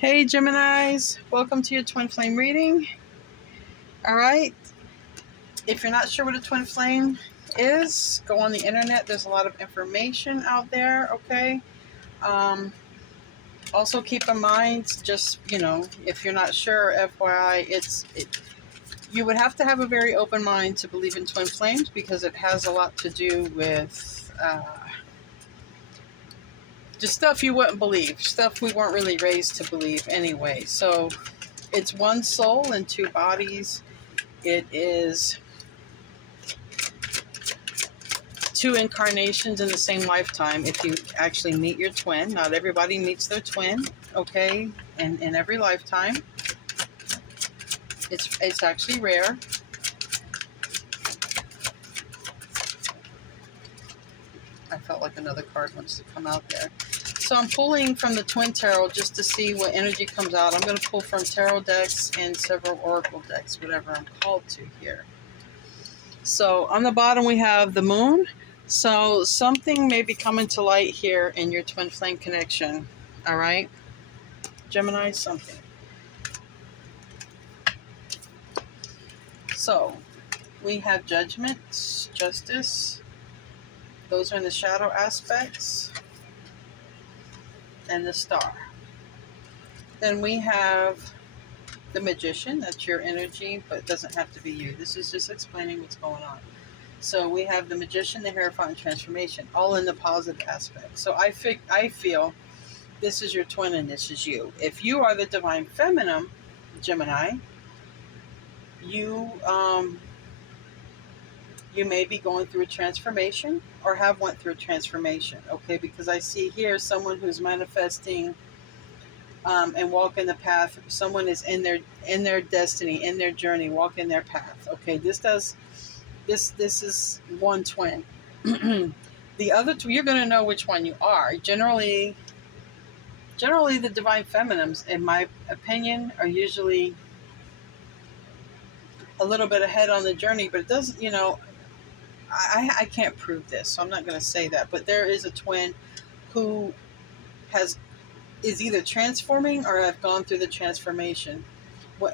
Hey Geminis, welcome to your twin flame reading. All right, if you're not sure what a twin flame is, go on the internet. There's a lot of information out there. Okay. Um, Also keep in mind, just if you're not sure, FYI, you would have to have a very open mind to believe in twin flames because it has a lot to do with just stuff you wouldn't believe, stuff we weren't really raised to believe anyway. So it's one soul in two bodies. It is two incarnations in the same lifetime if you actually meet your twin. Not everybody meets their twin, okay? And in every lifetime. It's actually rare. I felt like another card wants to come out there. So I'm pulling from the Twin Tarot just to see what energy comes out. I'm going to pull from tarot decks and several oracle decks, whatever I'm called to here. So on the bottom we have the moon. So something may be coming to light here in your twin flame connection. All right, Gemini, something. So we have judgment, justice. Those are in the shadow aspects. And the star. Then we have the magician. That's your energy, but it doesn't have to be you. This is just explaining what's going on. So we have the magician, the Hierophant, and transformation, all in the positive aspect. So I feel this is your twin and this is you. If you are the divine feminine, Gemini, you may be going through a transformation or have went through a transformation, okay? Because I see here someone who's manifesting and walking the path. Someone is in their destiny, in their journey, walking their path. Okay, this is one twin. The other two, you're going to know which one you are. Generally the divine feminines, in my opinion, are usually a little bit ahead on the journey, but it doesn't, I can't prove this, so I'm not going to say that. But there is a twin who is either transforming or have gone through the transformation,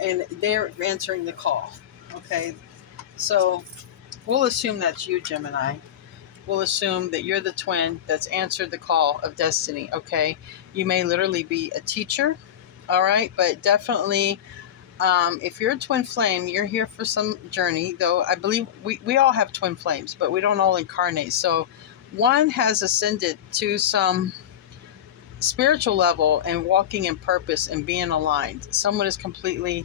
and they're answering the call. Okay, so we'll assume that's you, Gemini. We'll assume that you're the twin that's answered the call of destiny. Okay, you may literally be a teacher, all right, but definitely if you're a twin flame, you're here for some journey. Though I believe we all have twin flames, but we don't all incarnate. So one has ascended to some spiritual level and walking in purpose and being aligned. Someone is completely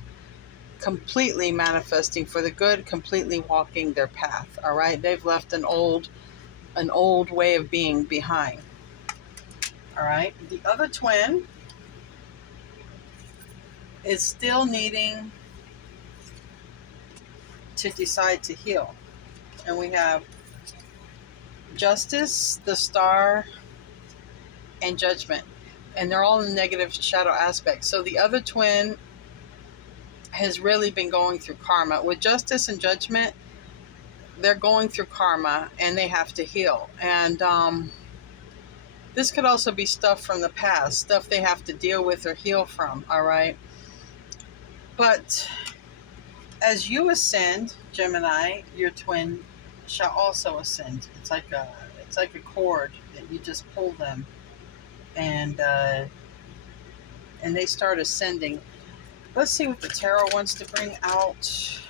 manifesting for the good, completely walking their path. All right, they've left an old way of being behind. All right, the other twin is still needing to decide to heal, and we have justice, the star, and judgment, and they're all in negative shadow aspects. So the other twin has really been going through karma. With justice and judgment, they're going through karma and they have to heal. And this could also be stuff from the past, stuff they have to deal with or heal from, all right? But as you ascend, Gemini, your twin shall also ascend. It's like a cord that you just pull them, and they start ascending. Let's see what the tarot wants to bring out.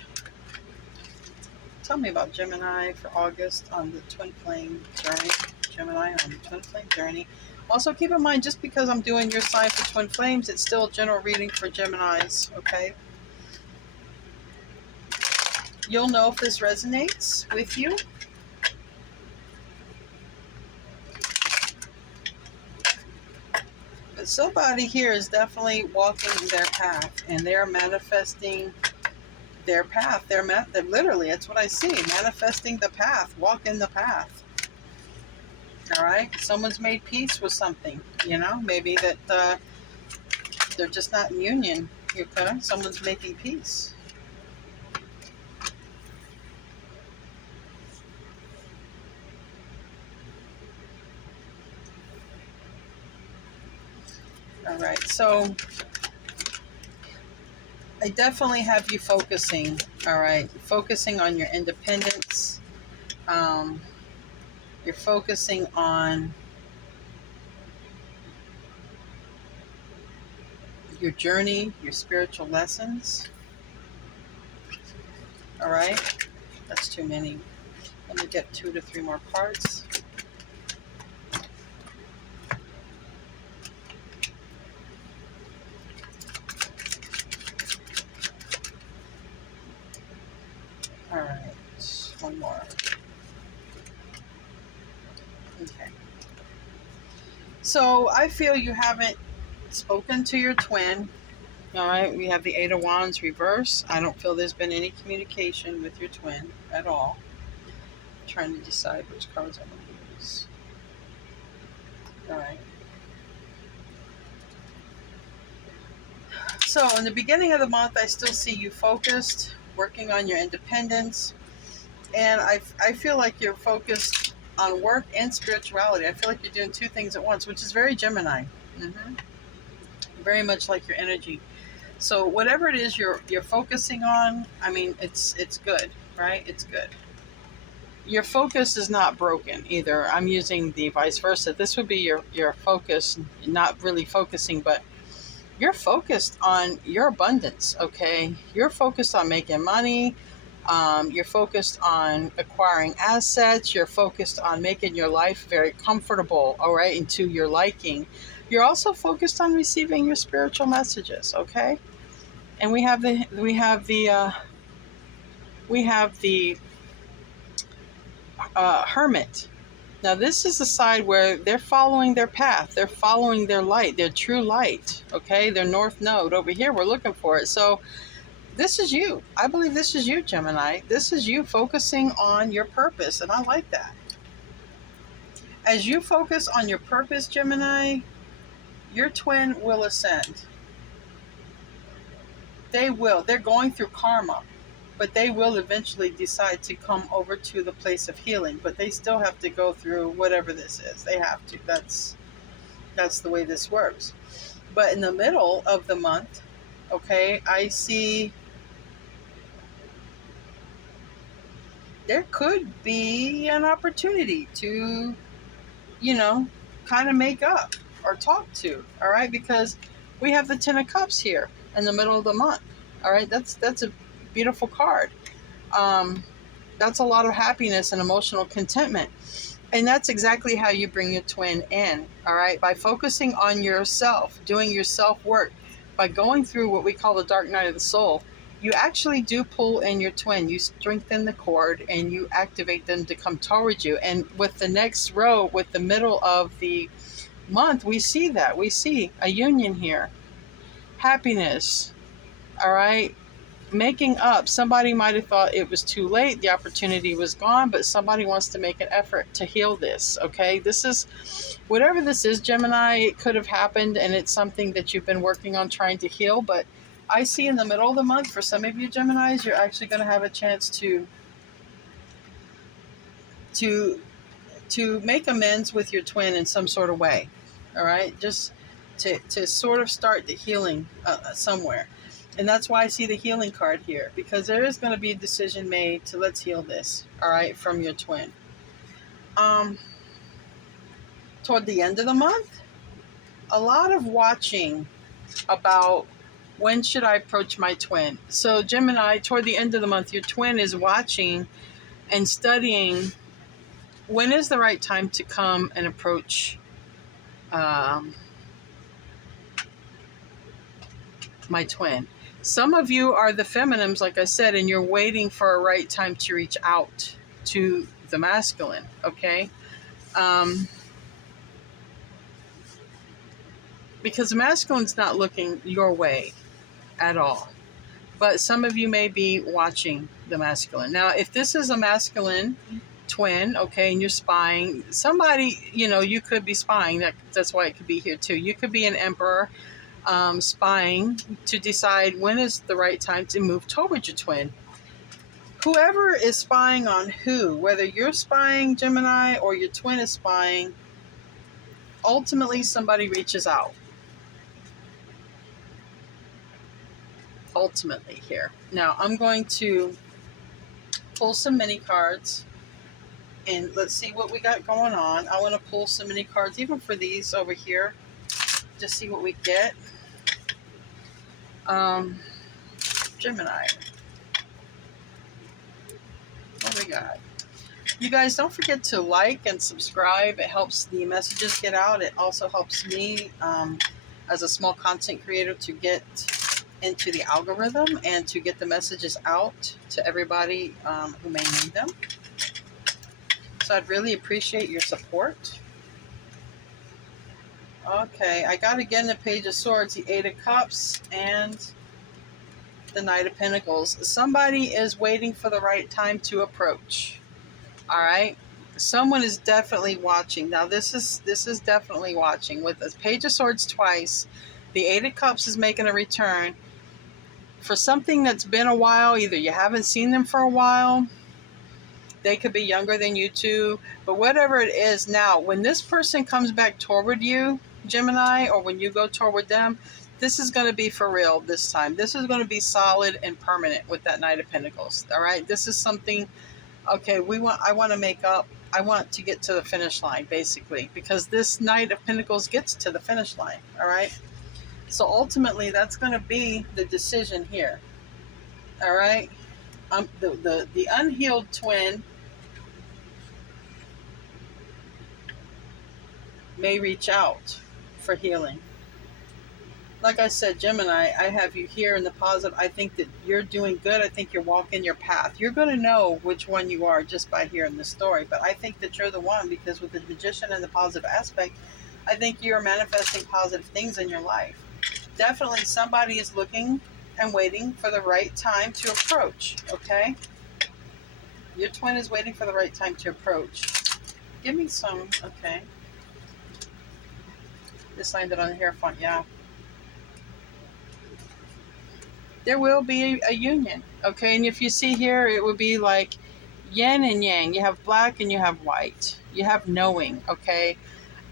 Tell me about Gemini for August on the twin flame journey. Gemini on the twin flame journey. Also, keep in mind, just because I'm doing your sign for twin flames, it's still a general reading for Geminis, okay? You'll know if this resonates with you. But somebody here is definitely walking their path, and they're manifesting their path. They're literally, that's what I see, manifesting the path, walking the path. All right, someone's made peace with something, maybe that they're just not in union. Okay, someone's making peace. All right, so I definitely have you focusing, all right? Focusing on your independence. You're focusing on your journey, your spiritual lessons, all right? That's too many. Let me get 2 to 3 more cards. All right, one more. Okay. So I feel you haven't spoken to your twin. All right, we have the 8 of Wands reverse. I don't feel there's been any communication with your twin at all. I'm trying to decide which cards I'm going to use. All right. So in the beginning of the month, I still see you focused, working on your independence. And I feel like you're focused on work and spirituality. I feel like you're doing 2 things at once, which is very Gemini. Very much like your energy. So whatever it is you're focusing on, I mean, it's good, right? It's good. Your focus is not broken either. I'm using the vice versa. This would be your focus, not really focusing, but you're focused on your abundance, okay? You're focused on making money. You're focused on acquiring assets. You're focused on making your life very comfortable, all right, and to your liking. You're also focused on receiving your spiritual messages, okay? And we have the Hermit. Now this is the side where they're following their path. They're following their light, their true light, okay? Their north node. Over here, we're looking for it. So this is you. I believe this is you, Gemini. This is you focusing on your purpose, and I like that. As you focus on your purpose, Gemini, your twin will ascend. They will. They're going through karma, but they will eventually decide to come over to the place of healing. But they still have to go through whatever this is. They have to. That's the way this works. But in the middle of the month, okay, I see there could be an opportunity to, kind of make up or talk to, all right? Because we have the 10 of Cups here in the middle of the month, all right? That's a beautiful card. That's a lot of happiness and emotional contentment. And that's exactly how you bring your twin in, all right? By focusing on yourself, doing your self-work, by going through what we call the dark night of the soul, you actually do pull in your twin. You strengthen the cord and you activate them to come towards you. And with the next row, with the middle of the month, we see that. We see a union here. Happiness, all right? Making up. Somebody might have thought it was too late. The opportunity was gone, but somebody wants to make an effort to heal this, okay? This is, whatever this is, Gemini, it could have happened and it's something that you've been working on trying to heal, but I see in the middle of the month, for some of you Geminis, you're actually going to have a chance to make amends with your twin in some sort of way, all right? Just to sort of start the healing somewhere. And that's why I see the healing card here, because there is going to be a decision made to let's heal this, all right, from your twin. Toward the end of the month, a lot of watching about when should I approach my twin. So Gemini, toward the end of the month, your twin is watching and studying when is the right time to come and approach my twin. Some of you are the feminines, like I said, and you're waiting for a right time to reach out to the masculine, okay? Because the masculine's not looking your way at all. But some of you may be watching the masculine. Now, if this is a masculine twin, okay, and you're spying, somebody, you could be spying. That's why it could be here too. You could be an emperor spying to decide when is the right time to move towards your twin. Whoever is spying on who, whether you're spying, Gemini, or your twin is spying, ultimately somebody reaches out. ultimately here. Now I'm going to pull some mini cards and let's see what we got going on. I want to pull some mini cards even for these over here. Just see what we get. Gemini. What we got? You guys don't forget to like and subscribe. It helps the messages get out. It also helps me as a small content creator to get into the algorithm and to get the messages out to everybody who may need them. So I'd really appreciate your support. Okay, I got again the Page of Swords, the Eight of Cups, and the Knight of Pentacles. Somebody is waiting for the right time to approach. All right, someone is definitely watching. Now this is definitely watching. With the Page of Swords twice, the Eight of Cups is making a return for something that's been a while. Either you haven't seen them for a while, they could be younger than you too, but whatever it is, now when this person comes back toward you, Gemini, or when you go toward them, this is going to be for real this time. This is going to be solid and permanent with that Knight of Pentacles. All right, this is something. Okay, I want to make up. I want to get to the finish line, basically, because this Knight of Pentacles gets to the finish line. All right, so ultimately, that's going to be the decision here. All right, the unhealed twin may reach out for healing. Like I said, Gemini, I have you here in the positive. I think that you're doing good. I think you're walking your path. You're going to know which one you are just by hearing the story. But I think that you're the one, because with the Magician and the positive aspect, I think you're manifesting positive things in your life. Definitely somebody is looking and waiting for the right time to approach, okay? Your twin is waiting for the right time to approach. Give me some, okay. This landed on the Hierophant, yeah. There will be a union, okay? And if you see here, it would be like yin and yang. You have black and you have white. You have knowing, okay?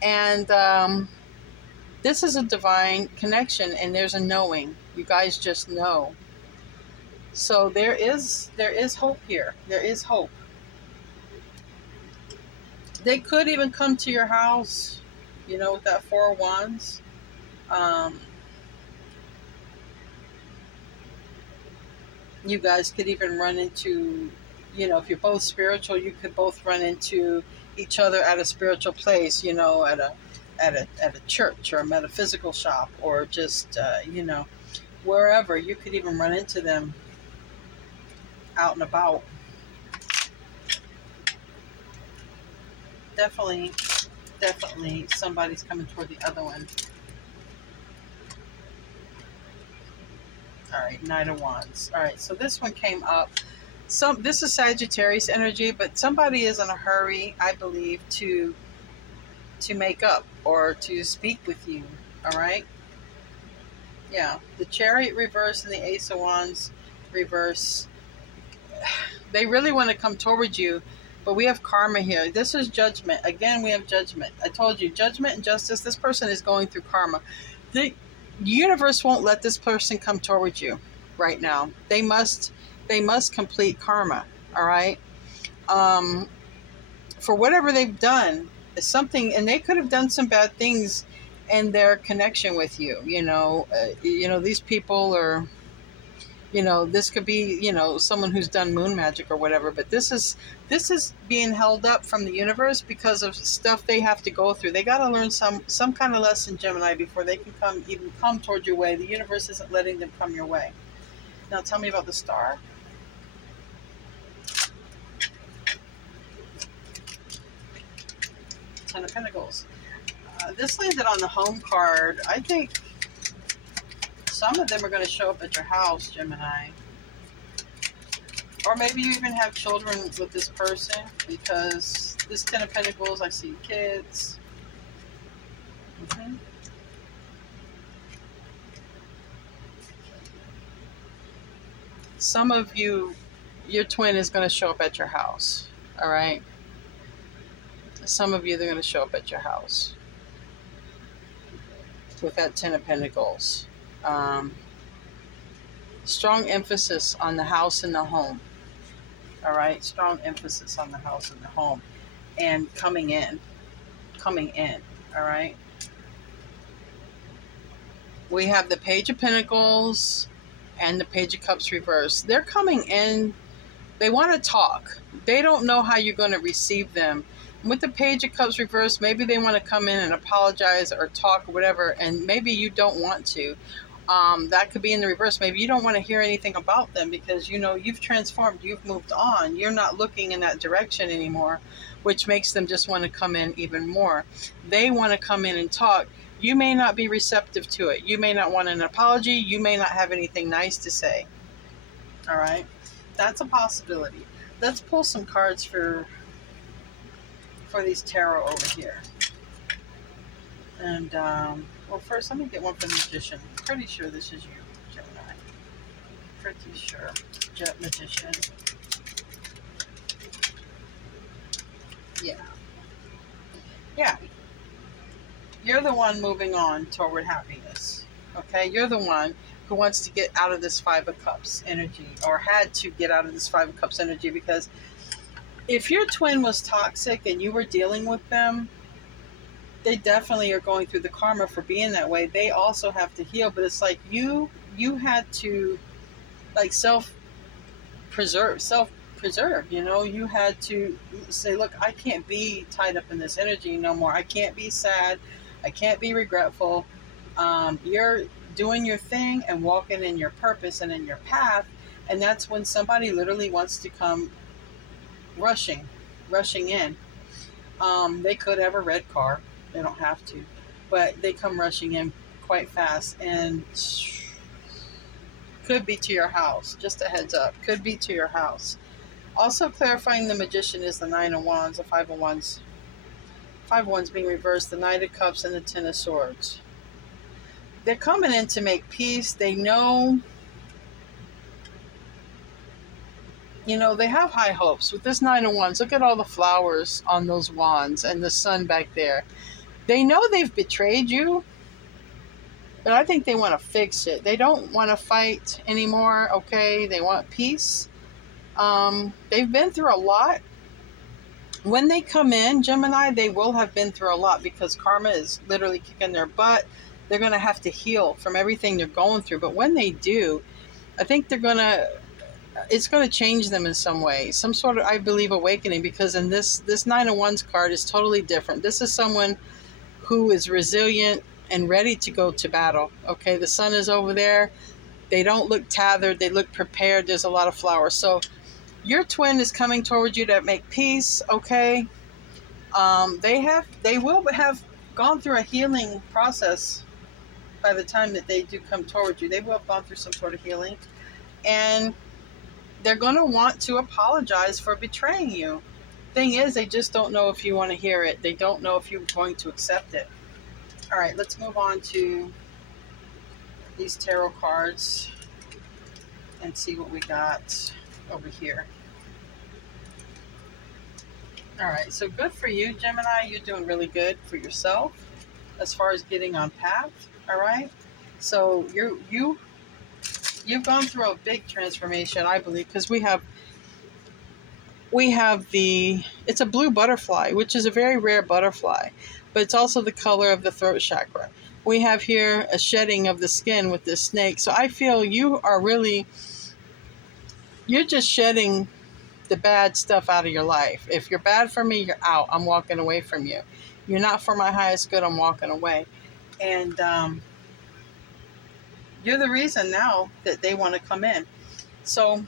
And this is a divine connection, and there's a knowing. You guys just know. So there is hope here. There is hope. They could even come to your house, you know, with that Four of Wands. You guys could even run into, you know, if you're both spiritual, you could both run into each other at a spiritual place, you know, at a church or a metaphysical shop, or just you know, wherever. You could even run into them out and about. Definitely somebody's coming toward the other one. All right, Knight of Wands. All right, so this one came up. This is Sagittarius energy, but somebody is in a hurry, I believe, to make up or to speak with you. All right. Yeah, the Chariot reverse and the Ace of Wands reverse. They really want to come toward you, but we have karma here. This is judgment. Again, we have judgment. I told you, judgment and justice. This person is going through karma. The universe won't let this person come towards you right now. They must complete karma. All right. For whatever they've done, something, and they could have done some bad things in their connection with you. You know, these people are, you know, this could be, you know, someone who's done moon magic or whatever, but this is being held up from the universe because of stuff they have to go through. They got to learn some kind of lesson, Gemini, before they can come toward your way. The universe isn't letting them come your way. Now tell me about the Star. Ten of Pentacles. This landed on the Home card. I think some of them are going to show up at your house, Gemini. Or maybe you even have children with this person, because this Ten of Pentacles, I see kids. Some of you, your twin is going to show up at your house. All right. Some of you, they're going to show up at your house with that Ten of Pentacles. Strong emphasis on the house and the home. All right, strong emphasis on the house and the home, and coming in. All right. We have the Page of Pentacles and the Page of Cups reversed. They're coming in. They want to talk. They don't know how you're going to receive them. With the Page of Cups reversed, maybe they want to come in and apologize or talk or whatever, and maybe you don't want to. That could be in the reverse. Maybe you don't want to hear anything about them because, you know, you've transformed, you've moved on. You're not looking in that direction anymore, which makes them just want to come in even more. They want to come in and talk. You may not be receptive to it. You may not want an apology. You may not have anything nice to say. All right. That's a possibility. Let's pull some cards for these tarot over here. And, well, first, let me get one for the Magician. I'm pretty sure this is you, Gemini. Pretty sure. Magician. Yeah. Yeah. You're the one moving on toward happiness. Okay? You're the one who wants to get out of this Five of Cups energy, or had to get out of this Five of Cups energy, because if your twin was toxic and you were dealing with them, they definitely are going through the karma for being that way. They also have to heal, but it's like you had to, like, self-preserve, you know. You had to say, look, I can't be tied up in this energy no more. I can't be sad. I can't be regretful. You're doing your thing and walking in your purpose and in your path, and that's when somebody literally wants to come rushing in. They could have a red car. They don't have to, but they come rushing in quite fast, and could be to your house. Just a heads up, could be to your house. Also clarifying the Magician is the Nine of Wands, the Five of Wands. Five of Wands being reversed, the Knight of Cups, and the Ten of Swords. They're coming in to make peace. They know, you know, they have high hopes. With this Nine of Wands, look at all the flowers on those wands and the sun back there. They know they've betrayed you, but I think they want to fix it. They don't want to fight anymore, okay? They want peace. They've been through a lot. When they come in, Gemini, they will have been through a lot because karma is literally kicking their butt. They're going to have to heal from everything they're going through. But when they do, I think it's going to change them in some way. Some sort of, I believe, awakening, because in this Nine of Wands card is totally different. This is someone who is resilient and ready to go to battle. Okay, the sun is over there. They don't look tethered. They look prepared. There's a lot of flowers. So your twin is coming towards you to make peace. Okay, they will have gone through a healing process by the time that they do come towards you. They will have gone through some sort of healing, and they're going to want to apologize for betraying you. Thing is, they just don't know if you want to hear it. They don't know if you're going to accept it. All right, let's move on to these tarot cards and see what we got over here. All right, so good for you, Gemini. You're doing really good for yourself as far as getting on path. All right, so you've gone through a big transformation, I believe, because we have it's a blue butterfly, which is a very rare butterfly, but it's also the color of the throat chakra. We have here a shedding of the skin with this snake. So I feel you're just shedding the bad stuff out of your life. If you're bad for me, you're out. I'm walking away from you. You're not for my highest good. I'm walking away. And you're the reason now that they want to come in. So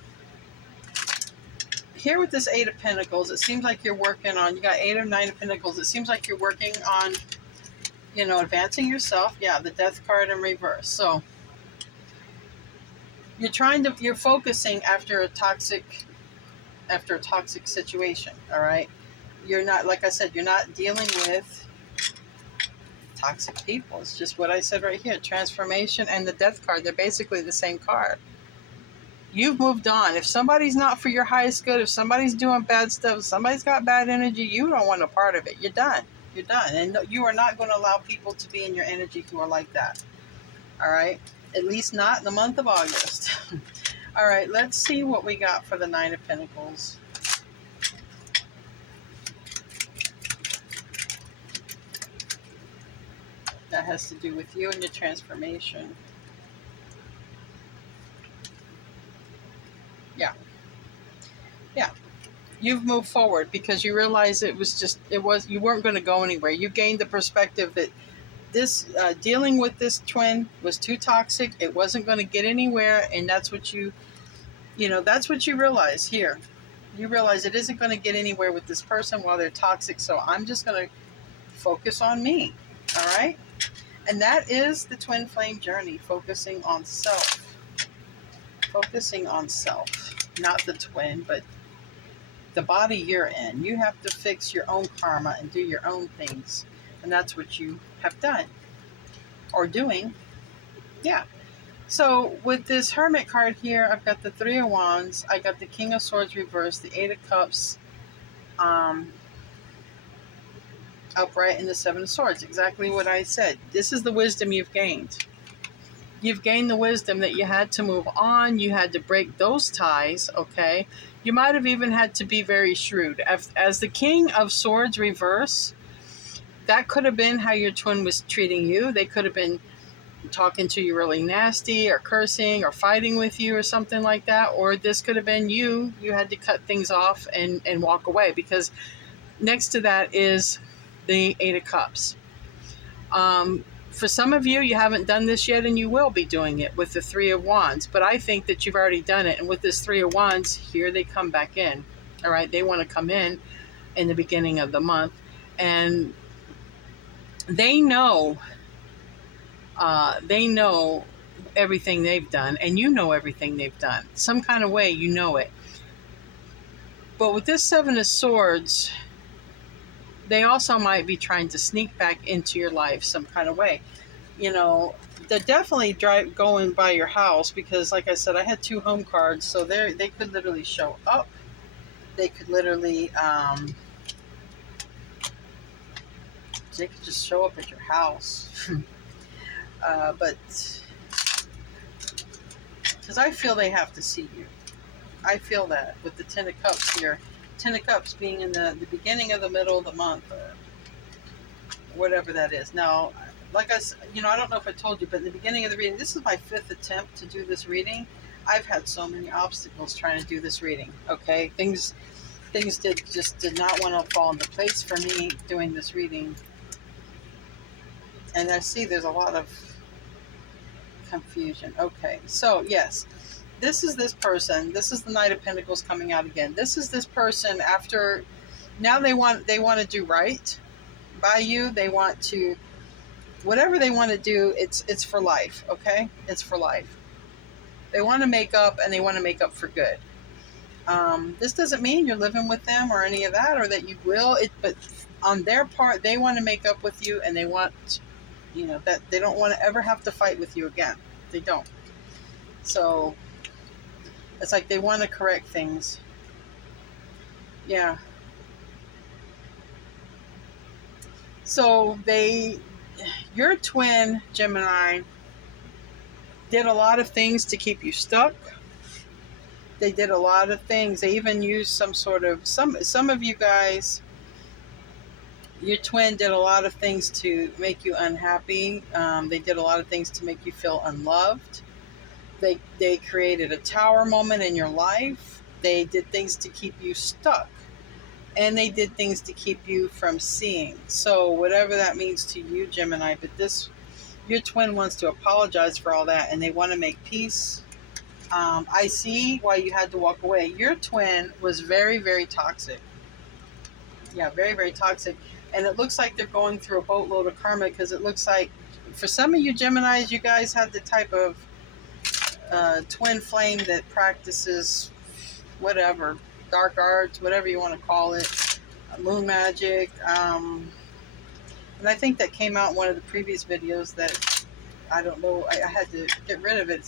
here with this Eight of Pentacles, it seems like you're working on, you got Eight or Nine of Pentacles. It seems like you're working on, you know, advancing yourself. Yeah, the Death card in reverse. So you're focusing after a toxic situation. All right. You're not, like I said, you're not dealing with toxic people. It's just what I said right here. Transformation and the Death card. They're basically the same card. You've moved on. If somebody's not for your highest good, if somebody's doing bad stuff, if somebody's got bad energy, you don't want a part of it. You're done. You're done. And you are not going to allow people to be in your energy who are like that. All right. At least not in the month of August. All right, let's see what we got for the Nine of Pentacles. That has to do with you and your transformation. Yeah. Yeah. You've moved forward because you realized you weren't going to go anywhere. You gained the perspective that this dealing with this twin was too toxic. It wasn't going to get anywhere, and that's what that's what you realize here. You realize it isn't going to get anywhere with this person while they're toxic, so I'm just going to focus on me. All right? And that is the twin flame journey, focusing on self. Focusing on self. Not the twin, but the body you're in. You have to fix your own karma and do your own things. And that's what you have done. Or doing. Yeah. So with this Hermit card here, I've got the Three of Wands. I got the King of Swords reversed, the Eight of Cups upright, and the Seven of Swords. Exactly what I said. This is the wisdom you've gained. You've gained the wisdom that you had to move on. You had to break those ties, okay? You might have even had to be very shrewd. As the King of Swords reverse, that could have been how your twin was treating you. They could have been talking to you really nasty or cursing or fighting with you or something like that. Or this could have been you. You had to cut things off and walk away, because next to that is the Eight of Cups. For some of you, you haven't done this yet, and you will be doing it with the Three of Wands. But I think that you've already done it. And with this Three of Wands, here they come back in. All right, they want to come in the beginning of the month. And they know everything they've done, and you know everything they've done. Some kind of way, you know it. But with this Seven of Swords, they also might be trying to sneak back into your life some kind of way. They're definitely going by your house, because, like I said, I had two home cards, so they could literally show up. They could literally, they could just show up at your house. But, because I feel they have to see you. I feel that with the Ten of Cups here. Ten of Cups being in the beginning of the middle of the month, or whatever that is. Now, like I said, I don't know if I told you, but in the beginning of the reading, this is my 5th attempt to do this reading. I've had so many obstacles trying to do this reading. Okay, things did not want to fall into place for me doing this reading, and I see there's a lot of confusion. Okay, so yes. This is this person. This is the Knight of Pentacles coming out again. This is this person after, now they want to do right by you. They want to, whatever they want to do, it's for life, okay? It's for life. They want to make up, and they want to make up for good. This doesn't mean you're living with them or any of that, or that you will. But on their part, they want to make up with you, and they want, that they don't want to ever have to fight with you again. They don't. So it's like they want to correct things. Yeah. So your twin, Gemini, did a lot of things to keep you stuck. They did a lot of things. They even used some of you guys, your twin did a lot of things to make you unhappy. They did a lot of things to make you feel unloved. They created a tower moment in your life. They did things to keep you stuck. And they did things to keep you from seeing. So whatever that means to you, Gemini, but your twin wants to apologize for all that, and they want to make peace. I see why you had to walk away. Your twin was very, very toxic. Yeah, very, very toxic. And it looks like they're going through a boatload of karma, because it looks like for some of you Geminis, you guys have the type of twin flame that practices whatever, dark arts, whatever you want to call it, moon magic. And I think that came out in one of the previous videos that, I don't know, I had to get rid of it.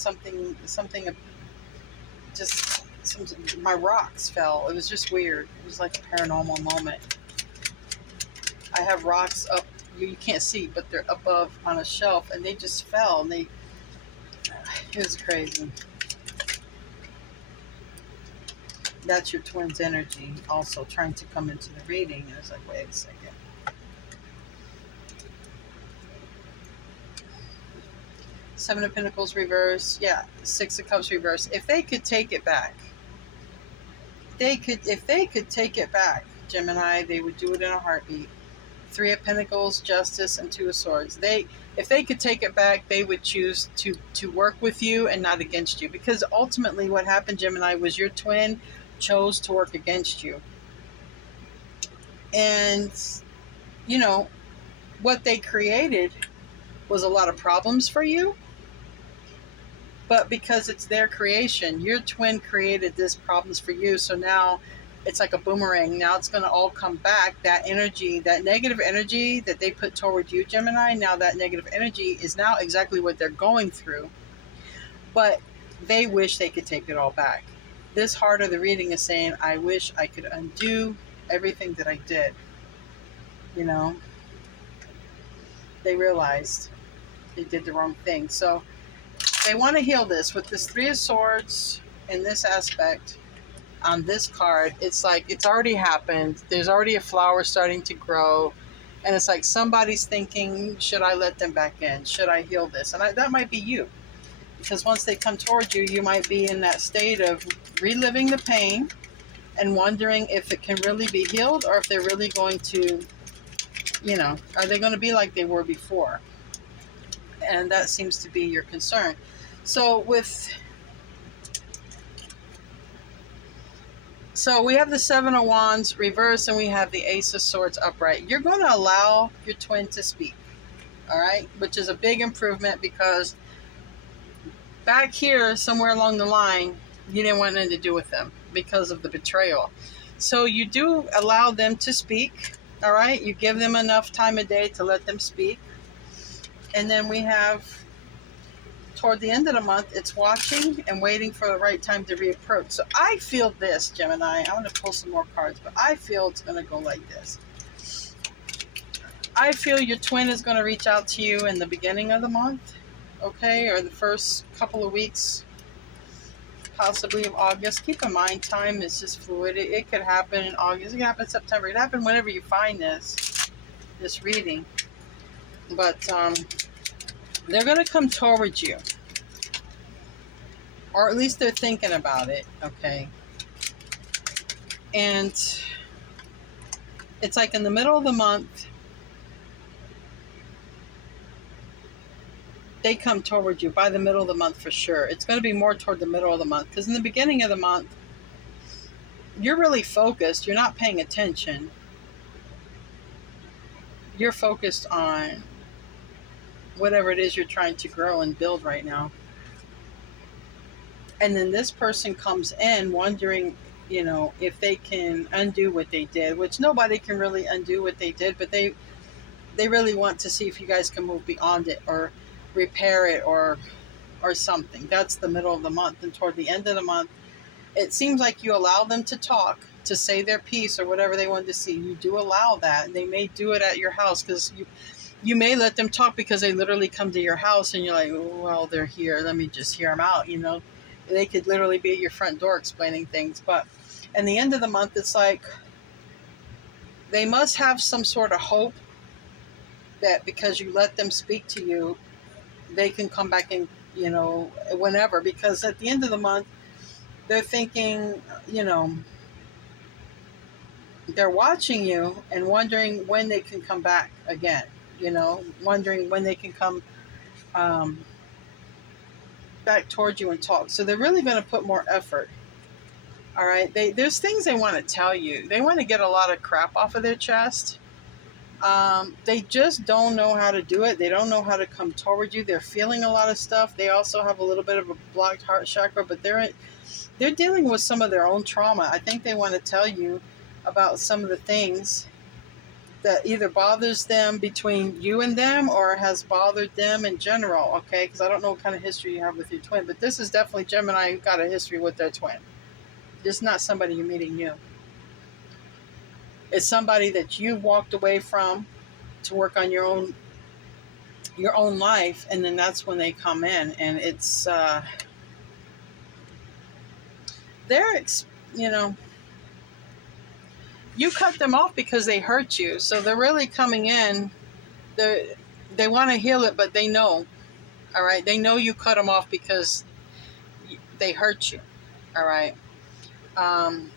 My rocks fell. It was just weird. It was like a paranormal moment. I have rocks up, you can't see, but they're above on a shelf, and they just fell, and It's crazy. That's your twin's energy also trying to come into the reading. And it's like, wait a second. Seven of Pentacles reverse. Yeah, Six of Cups reverse. If they could take it back, if they could take it back, Gemini, they would do it in a heartbeat. Three of Pentacles, Justice, and Two of Swords. If they could take it back, they would choose to work with you and not against you. Because ultimately what happened, Gemini, was your twin chose to work against you. And, you know, what they created was a lot of problems for you. But because it's their creation, your twin created these problems for you. So now it's like a boomerang. Now it's going to all come back. That energy, that negative energy that they put toward you, Gemini, now that negative energy is now exactly what they're going through. But they wish they could take it all back. This heart of the reading is saying, I wish I could undo everything that I did. You know, they realized they did the wrong thing. So they want to heal this with this Three of Swords in this aspect on this card. It's like it's already happened. There's already a flower starting to grow. And it's like somebody's thinking, should I let them back in? Should I heal this? And that might be you. Because once they come toward you, you might be in that state of reliving the pain and wondering if it can really be healed or if they're really going to, you know, are they going to be like they were before? And that seems to be your concern. So we have the Seven of Wands reverse and we have the Ace of Swords upright. You're going to allow your twin to speak, all right? Which is a big improvement because back here, somewhere along the line, you didn't want anything to do with them because of the betrayal. So you do allow them to speak, all right? You give them enough time of day to let them speak. And then we have, toward the end of the month, it's watching and waiting for the right time to reapproach. So I feel this, Gemini. I want to pull some more cards, but I feel it's going to go like this. I feel your twin is going to reach out to you in the beginning of the month, okay, or the first couple of weeks, possibly of August. Keep in mind, time is just fluid. It could happen in August. It could happen in September. It could happen whenever you find this reading. But they're going to come towards you. Or at least they're thinking about it, okay? And it's like in the middle of the month, they come toward you by the middle of the month for sure. It's going to be more toward the middle of the month. Because in the beginning of the month, you're really focused. You're not paying attention. You're focused on whatever it is you're trying to grow and build right now. And then this person comes in wondering, you know, if they can undo what they did, which nobody can really undo what they did, but they really want to see if you guys can move beyond it or repair it or something. That's the middle of the month. And toward the end of the month, it seems like you allow them to talk, to say their piece or whatever they want to see. You do allow that. They may do it at your house because you may let them talk because they literally come to your house and you're like, well, they're here. Let me just hear them out, you know. They could literally be at your front door explaining things. But in the end of the month, it's like they must have some sort of hope that because you let them speak to you, they can come back and, you know, whenever. Because at the end of the month, they're thinking, you know, they're watching you and wondering when they can come back again, you know, wondering when they can come back towards you and talk. So they're really going to put more effort. All right. There's things they want to tell you. They want to get a lot of crap off of their chest. They just don't know how to do it. They don't know how to come toward you. They're feeling a lot of stuff. They also have a little bit of a blocked heart chakra, but they're dealing with some of their own trauma. I think they want to tell you about some of the things that either bothers them between you and them or has bothered them in general, okay? Because I don't know what kind of history you have with your twin, but this is definitely Gemini who got a history with their twin. It's not somebody you're meeting new. It's somebody that you walked away from to work on your own your own life, and then that's when they come in, and it's they're you know, you cut them off because they hurt you, so they're really coming in. They want to heal it, but they know, all right, they know you cut them off because they hurt you, all right. um,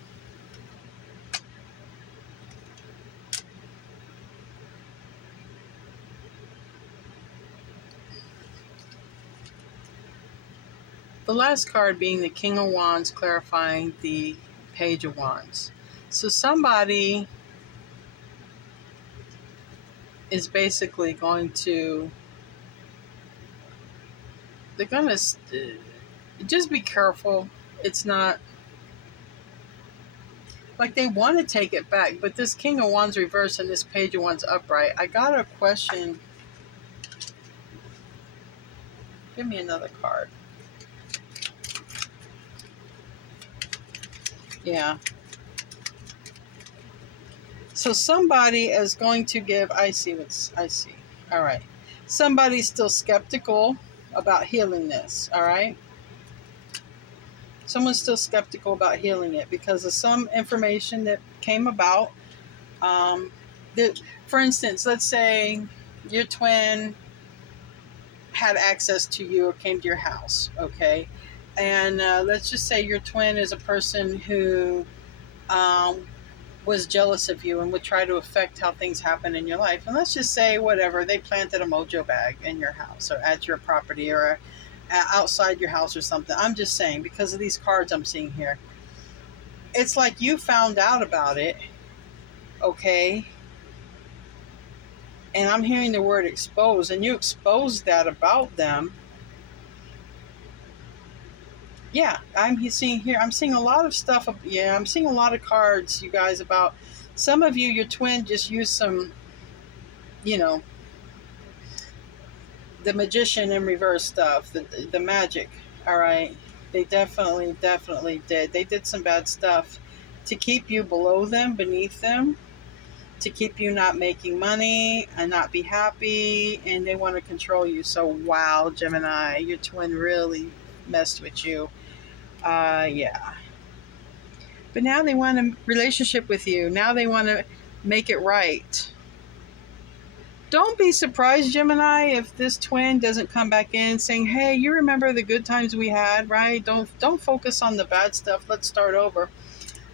the last card being the King of Wands, clarifying the Page of Wands. So somebody is basically going to, they're going to just be careful. It's not like they want to take it back, but this King of Wands reverse and this Page of Wands upright, I got a question. Give me another card. Yeah. So somebody is going to give, I see. All right. Somebody's still skeptical about healing this, all right? Someone's still skeptical about healing it because of some information that came about. For instance, let's say your twin had access to you or came to your house, okay? And let's just say your twin is a person who was jealous of you and would try to affect how things happen in your life. And let's just say, whatever, they planted a mojo bag in your house or at your property or outside your house or something. I'm just saying, because of these cards I'm seeing here, it's like you found out about it, okay? And I'm hearing the word expose, and you exposed that about them. Yeah, I'm seeing here, I'm seeing a lot of stuff. Yeah, I'm seeing a lot of cards, you guys, about some of you, your twin just used some, you know, the magician in reverse stuff, the magic, all right? They definitely did. They did some bad stuff to keep you below them, beneath them, to keep you not making money and not be happy, and they want to control you. So, wow, Gemini, your twin really messed with you. Yeah. But now they want a relationship with you. Now they want to make it right. Don't be surprised, Gemini, if this twin doesn't come back in saying, hey, you remember the good times we had, right? Don't focus on the bad stuff. Let's start over.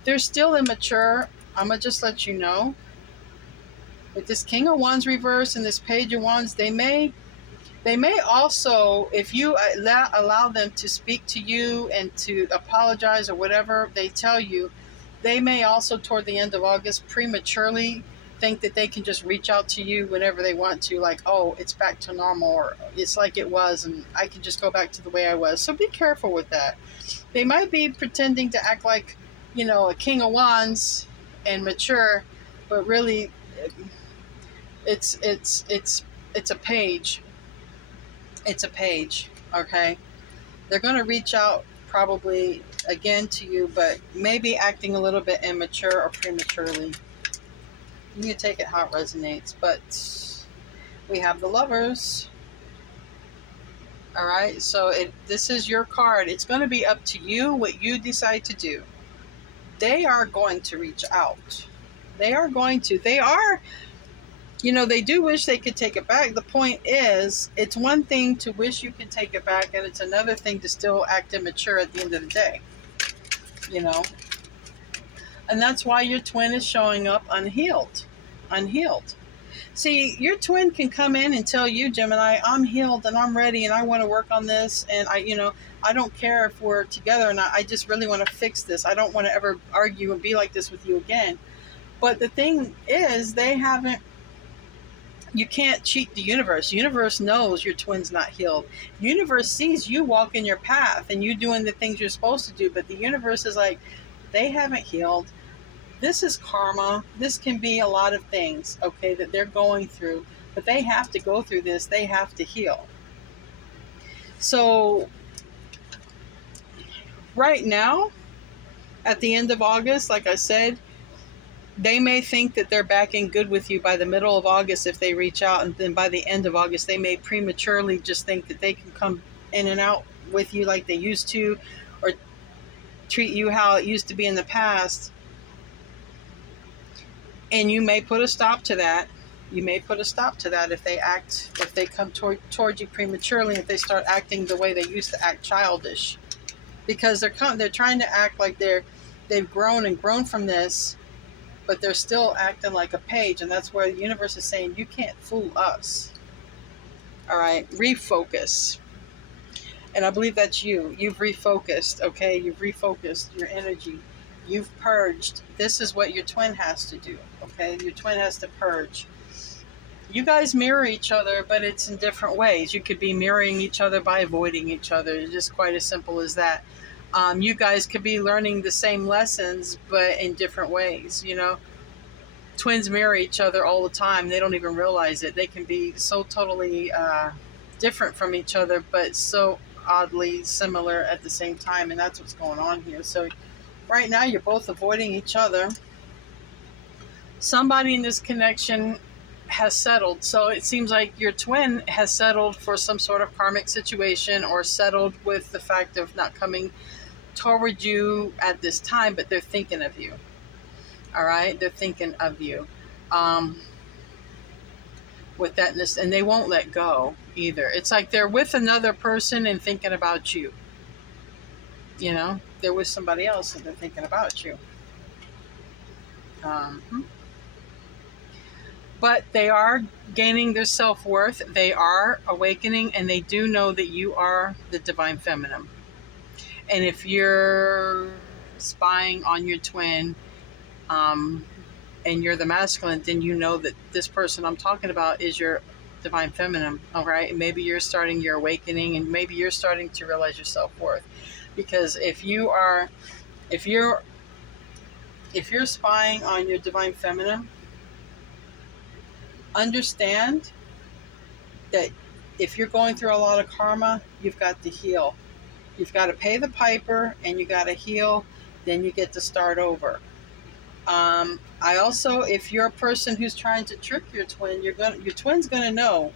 They're still immature. I'm going to just let you know. With this King of Wands reverse and this Page of Wands, they may also, if you allow them to speak to you and to apologize or whatever they tell you, they may also, toward the end of August, prematurely think that they can just reach out to you whenever they want to, like, oh, it's back to normal, or it's like it was, and I can just go back to the way I was. So be careful with that. They might be pretending to act like, you know, a King of Wands and mature, but really, it's a page. It's a page, okay? They're going to reach out probably again to you, but maybe acting a little bit immature or prematurely. You can take it how it resonates, but we have the Lovers. All right, so this is your card. It's going to be up to you what you decide to do. They are going to reach out. They are going to. They are, you know, they do wish they could take it back. The point is, it's one thing to wish you could take it back, and it's another thing to still act immature at the end of the day. You know? And that's why your twin is showing up unhealed. Unhealed. See, your twin can come in and tell you, Gemini, I'm healed and I'm ready and I want to work on this, and I don't care if we're together or not. I just really want to fix this. I don't want to ever argue and be like this with you again. But the thing is, you can't cheat the universe. The universe knows your twin's not healed. The universe sees you walking your path and you doing the things you're supposed to do, but the universe is like, they haven't healed. This is karma. This can be a lot of things, okay, that they're going through, but they have to go through this. They have to heal. So right now, at the end of August, like I said, They may think that they're back in good with you by the middle of August if they reach out, and then by the end of August they may prematurely just think that they can come in and out with you like they used to, or treat you how it used to be in the past. And you may put a stop to that. You may put a stop to that if they come toward you prematurely, if they start acting the way they used to act, childish, because they're trying to act like they've grown from this, but they're still acting like a page, and that's where the universe is saying, you can't fool us. All right, refocus. And I believe that's you. You've refocused, okay? You've refocused your energy. You've purged. This is what your twin has to do, okay? Your twin has to purge. You guys mirror each other, but it's in different ways. You could be mirroring each other by avoiding each other. It's just quite as simple as that. You guys could be learning the same lessons, but in different ways, you know? Twins mirror each other all the time. They don't even realize it. They can be so totally different from each other, but so oddly similar at the same time, and that's what's going on here. So right now you're both avoiding each other. Somebody in this connection has settled. So it seems like your twin has settled for some sort of karmic situation, or settled with the fact of not coming toward you at this time, but they're thinking of you. All right, they're thinking of you. With that, and they won't let go either. It's like they're with another person and thinking about you. You know, they're with somebody else and they're thinking about you. But they are gaining their self-worth. They are awakening, and they do know that you are the divine feminine. And if you're spying on your twin, and you're the masculine, then you know that this person I'm talking about is your divine feminine. All right, maybe you're starting your awakening, and maybe you're starting to realize your self-worth. Because if you're spying on your divine feminine, understand that if you're going through a lot of karma, you've got to heal. You've got to pay the piper, and you got to heal. Then you get to start over. I also, if you're a person who's trying to trick your twin, your twin's gonna know.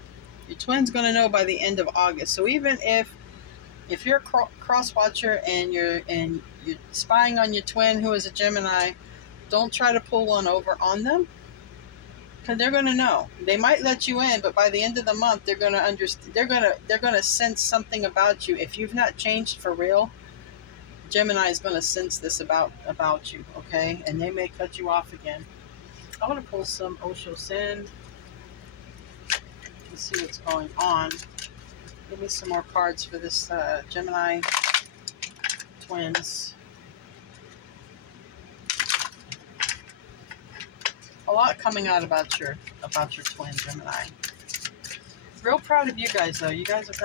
Your twin's gonna know by the end of August. So even if you're a cross watcher and you're spying on your twin who is a Gemini, don't try to pull one over on them, because they're gonna know. They might let you in, but by the end of the month, they're gonna understand. They're gonna sense something about you. If you've not changed for real, Gemini is going to sense this about you, okay? And they may cut you off again. I want to pull some Osho Sin and see what's going on. Give me some more cards for this Gemini twins. A lot coming out about your twin, Gemini. Real proud of you guys, though. You guys have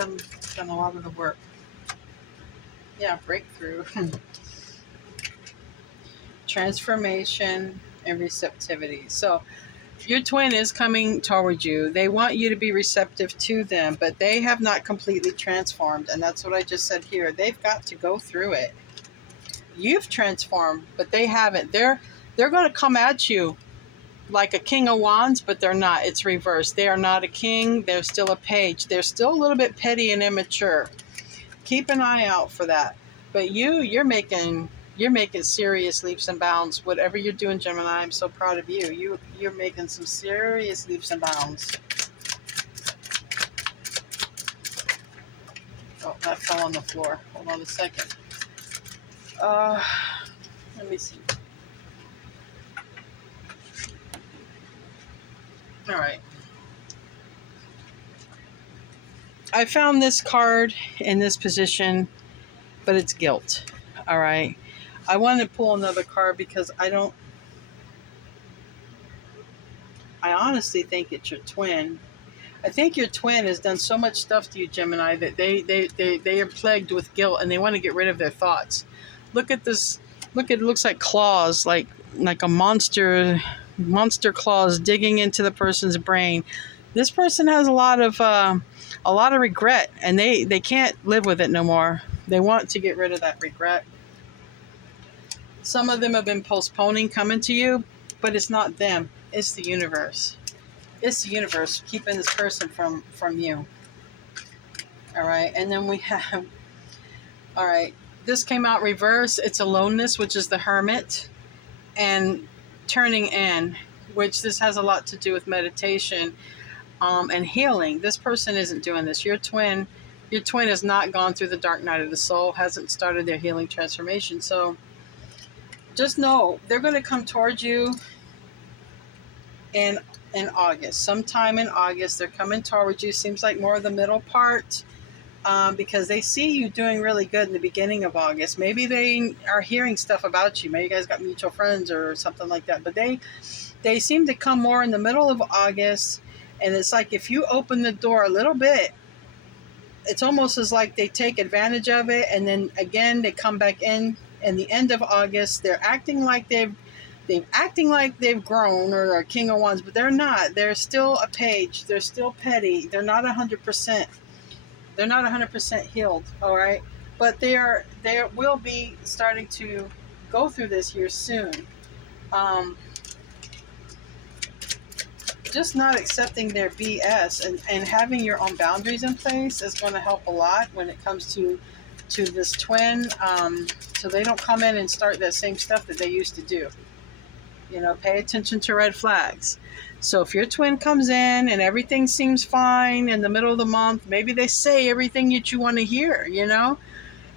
done a lot of the work. Yeah, breakthrough. Transformation and receptivity. So your twin is coming toward you. They want you to be receptive to them, but they have not completely transformed. And that's what I just said here. They've got to go through it. You've transformed, but they haven't. They're going to come at you like a king of wands, but they're not. It's reversed. They are not a king. They're still a page. They're still a little bit petty and immature. Keep an eye out for that. But you're making serious leaps and bounds. Whatever you're doing, Gemini, I'm so proud of you. You're making some serious leaps and bounds. Oh, that fell on the floor. Hold on a second. Let me see. All right. I found this card in this position, but it's guilt. All right. I want to pull another card because I honestly think it's your twin. I think your twin has done so much stuff to you, Gemini, that they are plagued with guilt, and they want to get rid of their thoughts. Look at this. Look, it looks like claws, like a monster claws digging into the person's brain. This person has a lot of regret, and they can't live with it no more. They want to get rid of that regret. Some of them have been postponing coming to you, but it's not them. It's the universe. It's the universe keeping this person from you. All right. And then we have, all right, this came out reverse. It's aloneness, which is the hermit, and turning in, which this has a lot to do with meditation and healing. This person isn't doing this. Your twin has not gone through the dark night of the soul, hasn't started their healing transformation. So just know they're going to come towards you in August. Sometime in August, they're coming towards you. Seems like more of the middle part, because they see you doing really good in the beginning of August. Maybe they are hearing stuff about you. Maybe you guys got mutual friends or something like that. But they seem to come more in the middle of August. And it's like if you open the door a little bit, it's almost as like they take advantage of it. And then again, they come back in the end of August. They're acting like they've grown or are King of Wands, but they're not. They're still a page. They're still petty. They're not 100%. They're not 100% healed. All right. But they will be starting to go through this here soon. Just not accepting their BS and having your own boundaries in place is going to help a lot when it comes to this twin. So they don't come in and start that same stuff that they used to do. Pay attention to red flags. So if your twin comes in and everything seems fine in the middle of the month, maybe they say everything that you want to hear,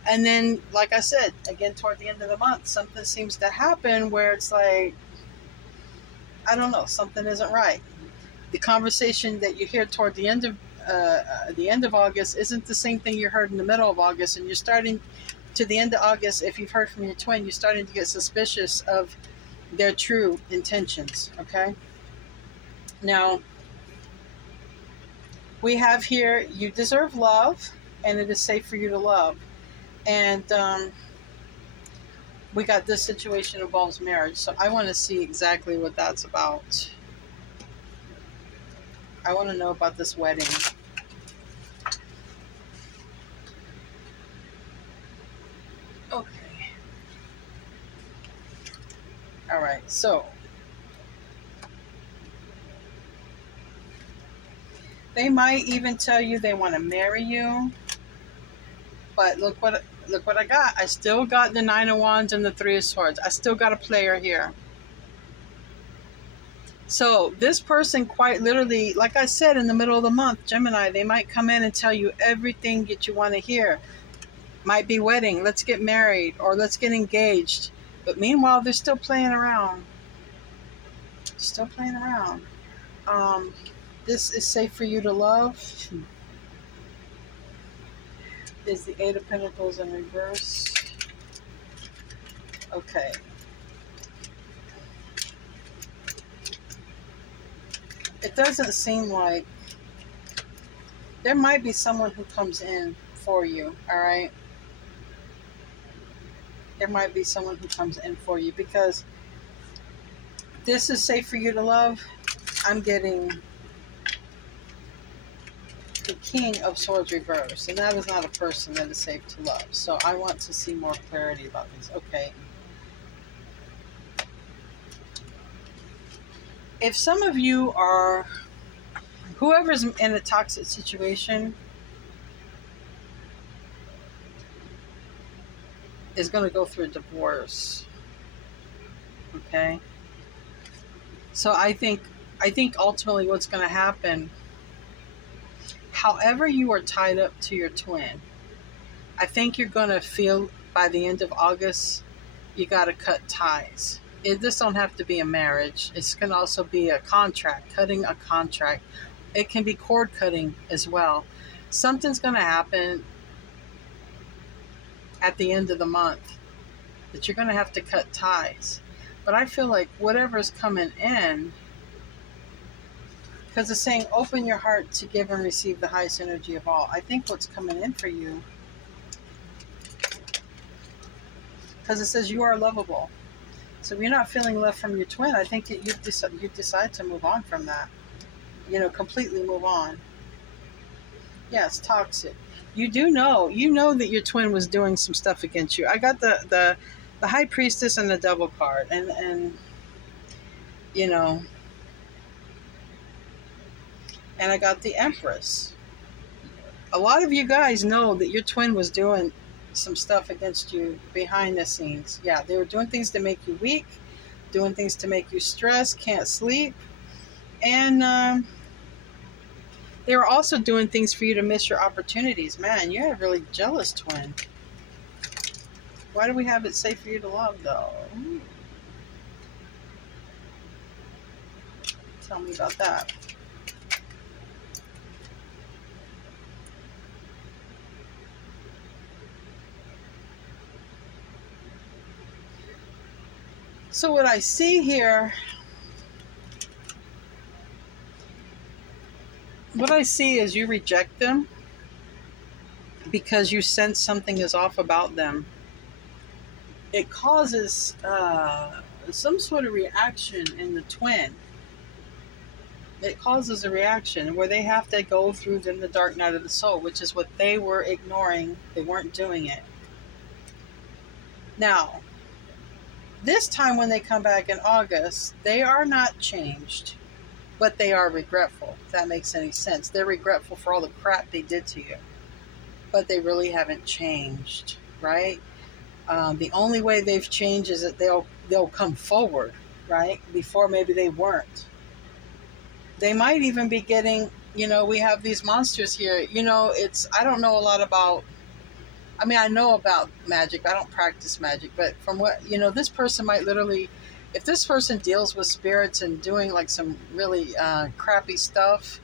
and then, like I said, again, toward the end of the month, something seems to happen where it's like, I don't know, something isn't right. The conversation that you hear toward the end of August isn't the same thing you heard in the middle of August, and you're starting to the end of August. If you've heard from your twin, you're starting to get suspicious of their true intentions. Okay. Now we have here, you deserve love, and it is safe for you to love. And we got this situation involves marriage, so I want to see exactly what that's about. I want to know about this wedding. Okay. All right. So they might even tell you they want to marry you. But look what I got. I still got the Nine of Wands and the Three of Swords. I still got a player here. So this person, quite literally, like I said, in the middle of the month, Gemini, they might come in and tell you everything that you want to hear. Might be wedding, let's get married, or let's get engaged. But meanwhile, they're still playing around. Still playing around. This is safe for you to love. Is the Eight of Pentacles in reverse. Okay. It doesn't seem like there might be someone who comes in for you, all right? There might be someone who comes in for you, because this is safe for you to love. I'm getting the King of Swords reverse, and that is not a person that is safe to love. So I want to see more clarity about this. Okay. If some of you are, whoever's in a toxic situation is going to go through a divorce. Okay. So I think ultimately what's going to happen, however you are tied up to your twin, I think you're going to feel by the end of August, you got to cut ties. This don't have to be a marriage. It can also be a contract, cutting a contract. It can be cord cutting as well. Something's going to happen at the end of the month that you're going to have to cut ties. But I feel like whatever's coming in, because it's saying open your heart to give and receive the highest energy of all. I think what's coming in for you, because it says you are lovable. So if you're not feeling love from your twin, I think that you decide to move on from that. Completely move on. Yeah, it's toxic. You know that your twin was doing some stuff against you. I got the High Priestess and the Devil card, and you know, and I got the Empress. A lot of you guys know that your twin was doing some stuff against you behind the scenes. Yeah, they were doing things to make you weak, doing things to make you stressed, can't sleep, and they were also doing things for you to miss your opportunities. Man, you're a really jealous twin. Why do we have it safe for you to love, though? Tell me about that. So what I see here, what I see is you reject them because you sense something is off about them. It causes some sort of reaction in the twin. It causes a reaction where they have to go through the dark night of the soul, which is what they were ignoring. They weren't doing it. Now, this time when they come back in August, they are not changed, but they are regretful, if that makes any sense. They're regretful for all the crap they did to you, but they really haven't changed, right? The only way they've changed is that they'll come forward, right? Before maybe they weren't. They might even be getting, we have these monsters here. I don't know a lot about, I know about magic. I don't practice magic, but from what, this person might literally, if this person deals with spirits and doing like some really crappy stuff,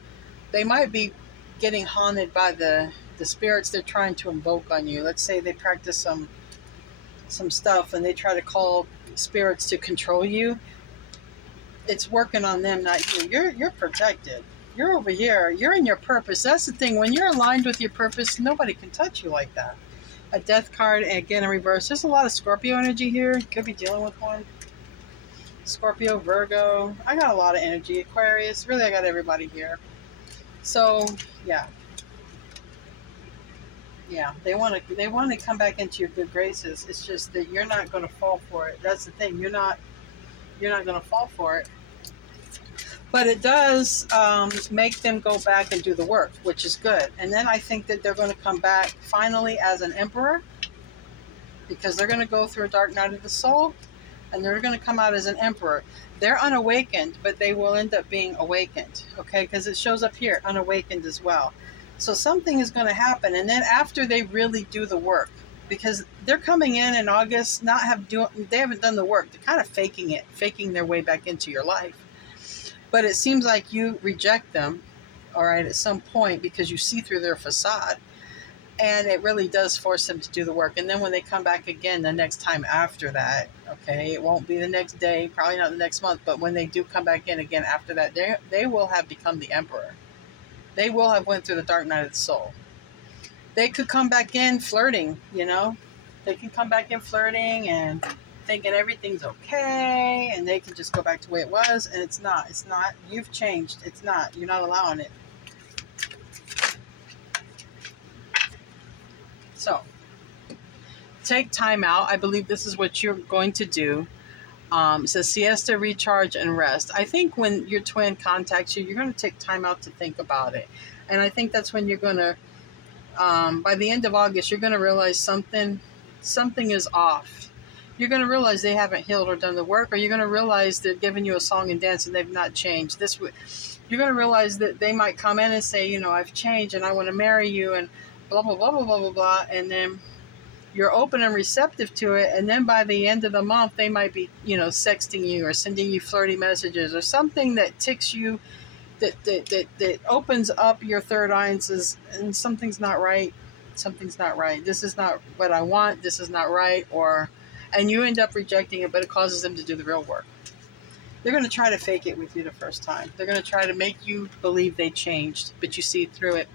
they might be getting haunted by the spirits they're trying to invoke on you. Let's say they practice some stuff and they try to call spirits to control you. It's working on them, not you. You're protected. You're over here. You're in your purpose. That's the thing. When you're aligned with your purpose, nobody can touch you like that. A death card, and again, in reverse. There's a lot of Scorpio energy here. Could be dealing with one. Scorpio, Virgo. I got a lot of energy. Aquarius. Really, I got everybody here. So, yeah. Yeah, they want to come back into your good graces. It's just that you're not going to fall for it. That's the thing. You're not going to fall for it. But it does make them go back and do the work, which is good. And then I think that they're going to come back finally as an emperor, because they're going to go through a dark night of the soul, and they're going to come out as an emperor. They're unawakened, but they will end up being awakened, okay? Because it shows up here, unawakened as well. So something is going to happen. And then after they really do the work, because they're coming in August, they haven't done the work. They're kind of faking their way back into your life. But it seems like you reject them, all right, at some point, because you see through their facade. And it really does force them to do the work. And then when they come back again the next time after that, okay, it won't be the next day, probably not the next month, but when they do come back in again after that, they will have become the emperor. They will have went through the dark night of the soul. They could come back in flirting, They can come back in flirting and thinking everything's okay, and they can just go back to the way it was, and it's not. You've changed. It's not. You're not allowing it. So, take time out. I believe this is what you're going to do. It says siesta, recharge, and rest. I think when your twin contacts you, you're going to take time out to think about it. And I think that's when you're going to, by the end of August, you're going to realize something is off. You're going to realize they haven't healed or done the work, or you're going to realize they're giving you a song and dance and they've not changed. You're going to realize that they might come in and say, I've changed and I want to marry you and blah, blah, blah, blah, blah, blah, blah. And then you're open and receptive to it, and then by the end of the month, they might be, sexting you or sending you flirty messages or something that ticks you, that opens up your third eye and says, and something's not right. Something's not right. This is not what I want. This is not right. And you end up rejecting it, but it causes them to do the real work. They're going to try to fake it with you the first time. They're going to try to make you believe they changed, but you see through it.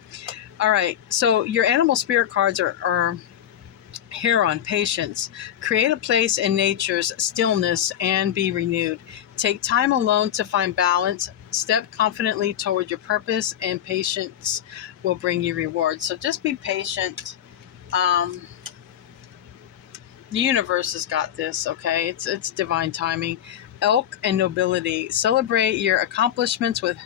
All right. So your animal spirit cards are here on patience. Create a place in nature's stillness and be renewed. Take time alone to find balance. Step confidently toward your purpose, and patience will bring you rewards. So just be patient. The universe has got this, okay? It's divine timing. elk and nobility. Celebrate your accomplishments with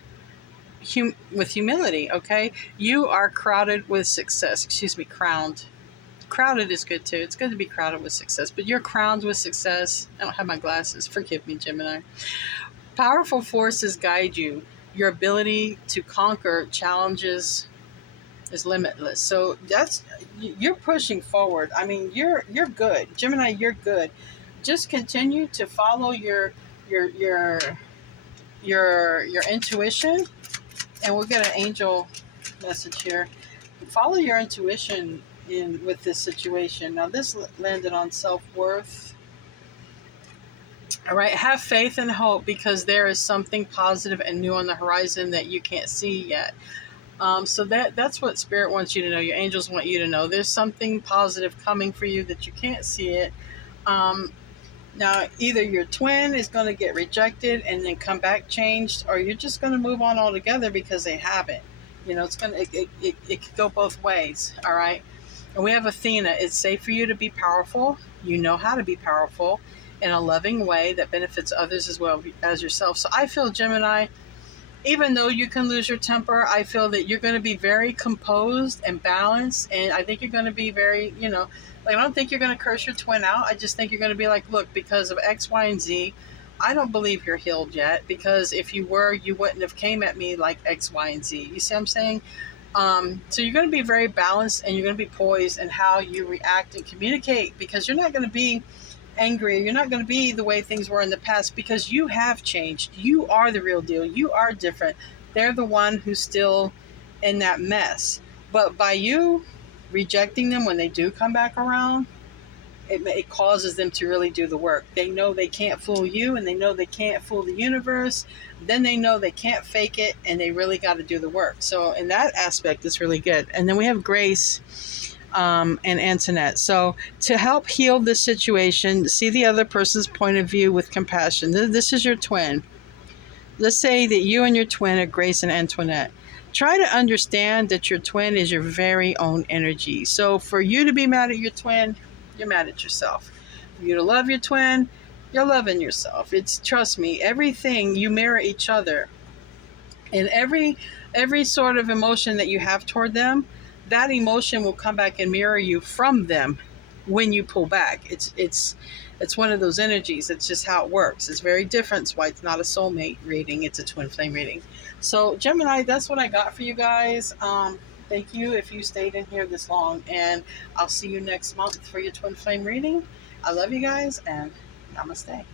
humility, okay? You are crowded with success. Excuse me, crowned. Crowded is good too. It's good to be crowded with success, but you're crowned with success. I don't have my glasses. Forgive me, Gemini. Powerful forces guide you. Your ability to conquer challenges is limitless. So you're pushing forward. I mean, you're good. Gemini, you're good. Just continue to follow your your your intuition, and we'll get an angel message here. Follow your intuition in with this situation. Now this landed on self-worth. All right, have faith and hope because there is something positive and new on the horizon that you can't see yet. So that's what Spirit wants you to know. Your angels want you to know there's something positive coming for you that you can't see it. Now, either your twin is going to get rejected and then come back changed, or you're just going to move on altogether because they haven't. You know, it could go both ways. All right. And we have Athena. It's safe for you to be powerful. You know how to be powerful in a loving way that benefits others as well as yourself. So I feel, Gemini, even though you can lose your temper, I feel that you're going to be very composed and balanced. And I think you're going to be very, like, I don't think you're going to curse your twin out. I just think you're going to be like, look, because of X, Y, and Z, I don't believe you're healed yet. Because if you were, you wouldn't have came at me like X, Y, and Z. You see what I'm saying? So you're going to be very balanced and you're going to be poised in how you react and communicate, because you're not going to be angry. You're not going to be the way things were in the past because you have changed. You are the real deal. You are different. They're the one who's still in that mess. But by you rejecting them when they do come back around, it causes them to really do the work. They know they can't fool you, and they know they can't fool the universe. Then they know they can't fake it, and they really got to do the work. So in that aspect, it's really good. And then we have Grace and Antoinette. So to help heal this situation, see the other person's point of view with compassion. This is your twin. Let's say that you and your twin are Grace and Antoinette. Try to understand that your twin is your very own energy. So for you to be mad at your twin, you're mad at yourself. For you to love your twin, you're loving yourself. Trust me, everything, you mirror each other. And every sort of emotion that you have toward them, that emotion will come back and mirror you from them when you pull back. It's one of those energies. It's just how it works. It's very different. That's why it's not a soulmate reading. It's a twin flame reading. So Gemini, that's what I got for you guys. Thank you if you stayed in here this long, and I'll see you next month for your twin flame reading. I love you guys, and namaste.